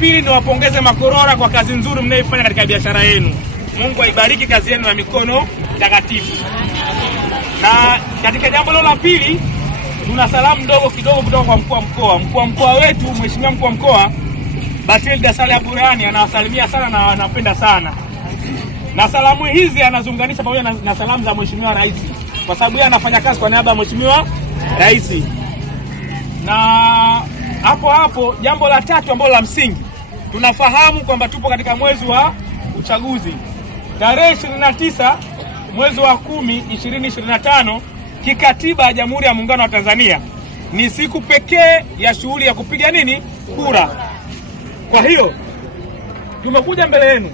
pili, niwapongeze Makorora kwa kazi nzuri mnayoifanya katika biashara yenu. Mungu aibariki kazi yenu ya mikono takatifu. Na katika jambo la pili, tuna salamu ndogo kidogo kutoka kwa mkuu wa mkoa. Mkuu wa mkoa wetu, Mheshimiwa Mkuu wa Mkoa Batilda Saleh Burhani, anawasalimia sana na anapenda sana. Na salamu hizi anazunganisha pamoja na salamu za Mheshimiwa Rais, kwa sababu yeye anafanya kazi kwa niaba ya Mheshimiwa Rais. Na hapo jambo la tatu ambalo la msingi, tunafahamu kwamba tupo katika mwezi wa uchaguzi. Tarehe 29 mwezi wa 10 2025 kikatiba ya Jamhuri ya Muungano wa Tanzania ni siku pekee ya shughuli ya kupiga kura. Kwa hiyo tumekuja mbele yenu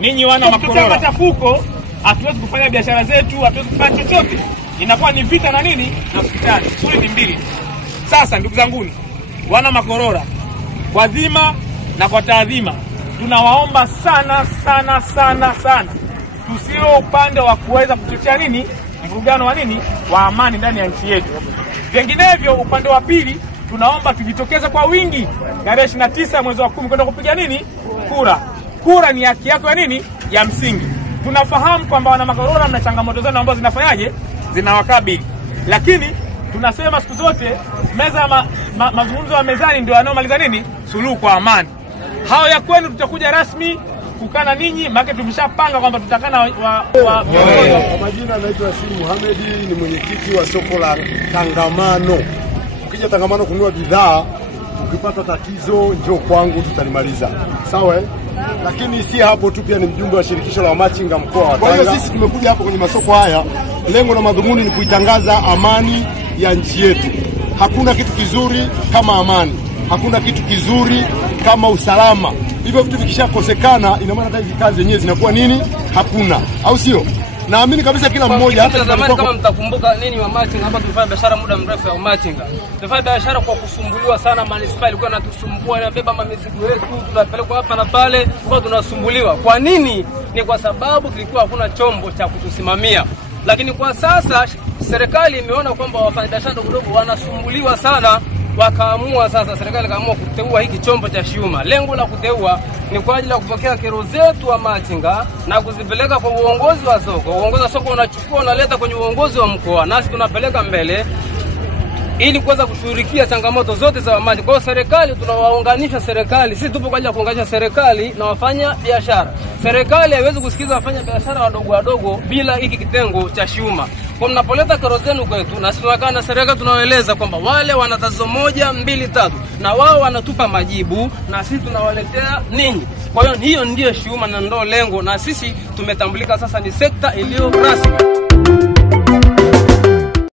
ninyi wana Makorora. Machafuko, hatuwezi kufanya biashara zetu, hatuwezi kufanya chochote. Inakuwa ni vita na hospitali. Shughuli ni mbili. Sasa ndugu zangu wana Makorora, kwa dhima na kwa taadhima, tunawaomba sana tusio upande wa kuweza kuchochea mvurugano wa amani ndani ya nchi yetu. Vinginevyo upande wa pili, tunaomba tujitokeze kwa wingi tarehe 29 mwezi wa 10 kwenda kupiga kura. Kura ni haki yako ya msingi. Tunafahamu kwamba wana Makorora mna changamoto zao ambazo zinawakabili. Lakini tunasema siku zote meza mazungumzo ya mezani ndio yanayomaliza suluhu kwa amani. Hao ya kwenu tutakuja rasmi kukana ninyi, maana tumeshapanga kwamba tutakana Kwa majina naitwa Asili Mohamed, ni mwenyekiti wa soko la Tangamano. Ukija Tangamano kununua bidhaa, ukipata tatizo njoo kwangu tutalimaliza. Sawa? Lakini si hapo tu, pia ni mjumbe wa shirikisho la machinga mkoa wa Tanga. Kwa hiyo sisi tumekuja hapo kwenye masoko haya, lengo na madhumuni ni kuitangaza amani ya nchi yetu. Hakuna kitu kizuri kama amani. Hakuna kitu kizuri kama usalama. Hivyo vitu vikishakosekana, ina maana hata hizo kazi zenyewe zinakuwa hakuna. Au sio? Naamini kabisa kila mmoja hata zamani, kama mtakumbuka wa machinga hapa, tulifanya biashara muda mrefu ya machinga. Tulifanya biashara kwa kusumbuliwa sana, manispaa ilikuwa inatusumbua, inabeba mizigo yetu tunapeleka hapa na pale, kwa tunasumbuliwa. Kwa nini? Ni kwa sababu kilikuwa hakuna chombo cha kutusimamia. Lakini kwa sasa serikali imeona kwamba wafanyabiashara wadogo wanasumbuliwa sana, wakaamua sasa, serikali kaamua kuteua hiki chombo cha Shuma. Lengo la kuteua ni kwa ajili ya kupokea kero zetu wa machinga na kuzipeleka kwa uongozi wa soko. Uongozi wa soko unachukua unaleta kwenye uongozi wa mkoa, nasi tunapeleka mbele ili kuweza kushughulikia changamoto zote za machinga. Kwa serikali tunawaunganisha serikali, sisi tupo kwa ajili ya kuunganisha serikali na wafanya biashara. Serikali haiwezi kusikiza wafanya biashara wadogo bila hiki kitengo cha Shuma. Kwa mnapoleta kero zenu kwetu, na sisi tunakaa na serikali tunawaeleza kwamba wale wana tatizo 1, 2, 3 na wao wanatupa majibu na sisi tunawaletea ninyi. Kwa hiyo ndio Shuma na ndio lengo, na sisi tumetambulika sasa ni sekta iliyo rasmi.